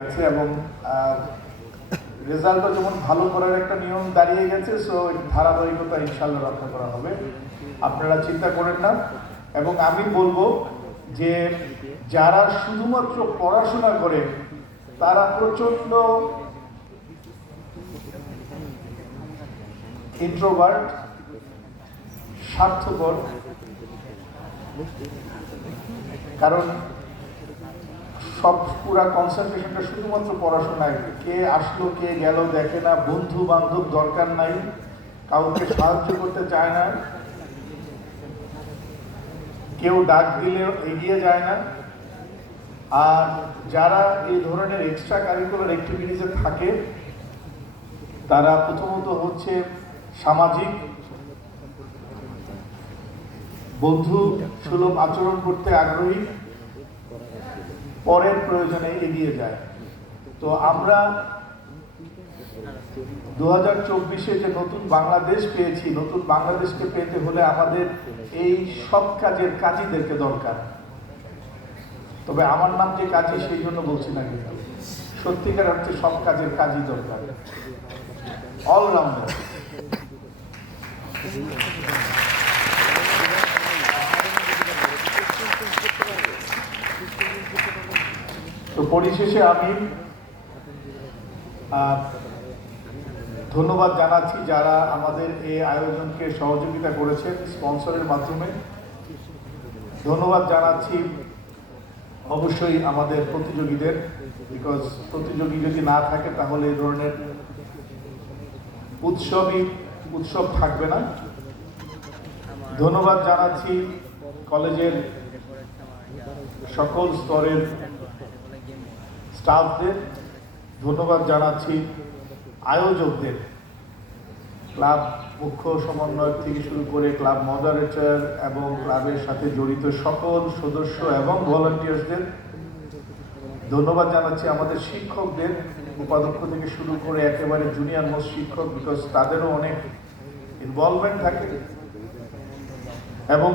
আছে এবং রেজাল্টও যেমন ভালো করার একটা নিয়ম দাঁড়িয়ে গেছে, সো ধারাবাহিকতা ইনশাল্লাহ রক্ষা করা হবে, আপনারা চিন্তা করেন না। এবং আমি বলবো যে যারা শুধুমাত্র পড়াশোনা করে তারা প্রচন্ড ইন্ট্রোভার্ট, স্বার্থপর, কারণ সব পুরা কনসেন্ট্রেশনটা শুধুমাত্র পড়াশোনায়। কে আসলো কে গেল দেখে না, বন্ধু বান্ধব দরকার নাই, কাউকে সাহায্য করতে চায় না, কেউ ডাক দিলে এগিয়ে যায় না। আর যারা এই ধরনের এক্সট্রা কারিকুলার অ্যাক্টিভিটিসে থাকে তারা প্রথমত হচ্ছে সামাজিক, বন্ধু সুলভ আচরণ করতে আগ্রহী, পরের প্রয়োজনে এগিয়ে যায়। তো আমরা 2024-এ যে নতুন বাংলাদেশ পেয়েছি, নতুন বাংলাদেশকে পেতে হলে আমাদের এই সব কাজের কাজীদেরকে দরকার। তবে আমার নাম যে কাজী সেই জন্য বলছি না, কিন্তু সত্যিকার অর্থে সব কাজের কাজই দরকার, অলরাউন্ডার। তো পরিশেষে আমি ধন্যবাদ জানাচ্ছি যারা আমাদের এই আয়োজনকে সহযোগিতা করেছেন স্পন্সরের মাধ্যমে। ধন্যবাদ জানাচ্ছি অবশ্যই আমাদের প্রতিযোগীদের, বিকজ প্রতিযোগী যদি না থাকে তাহলে এই ধরনের উৎসব থাকবে না। ধন্যবাদ জানাচ্ছি কলেজের সকল স্তরের স্টাফদের, ধন্যবাদ জানাচ্ছি আয়োজকদের, ক্লাব মুখ্য সমন্বয়ক থেকে শুরু করে ক্লাব মডারেটর এবং ক্লাবের সাথে জড়িত সকল সদস্য এবং ভলান্টিয়ার্সদের। ধন্যবাদ জানাচ্ছি আমাদের শিক্ষকদের, উপাধ্যক্ষ থেকে শুরু করে একেবারে জুনিয়র মোস্ট শিক্ষক, বিকজ তাদেরও অনেক ইনভলভমেন্ট থাকে। এবং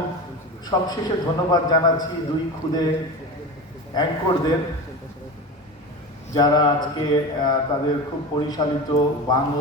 সবশেষে ধন্যবাদ জানাচ্ছি দুই খুদে অ্যাঙ্করদের, যারা আজকে তাদের খুব পরিচালিত বাংলা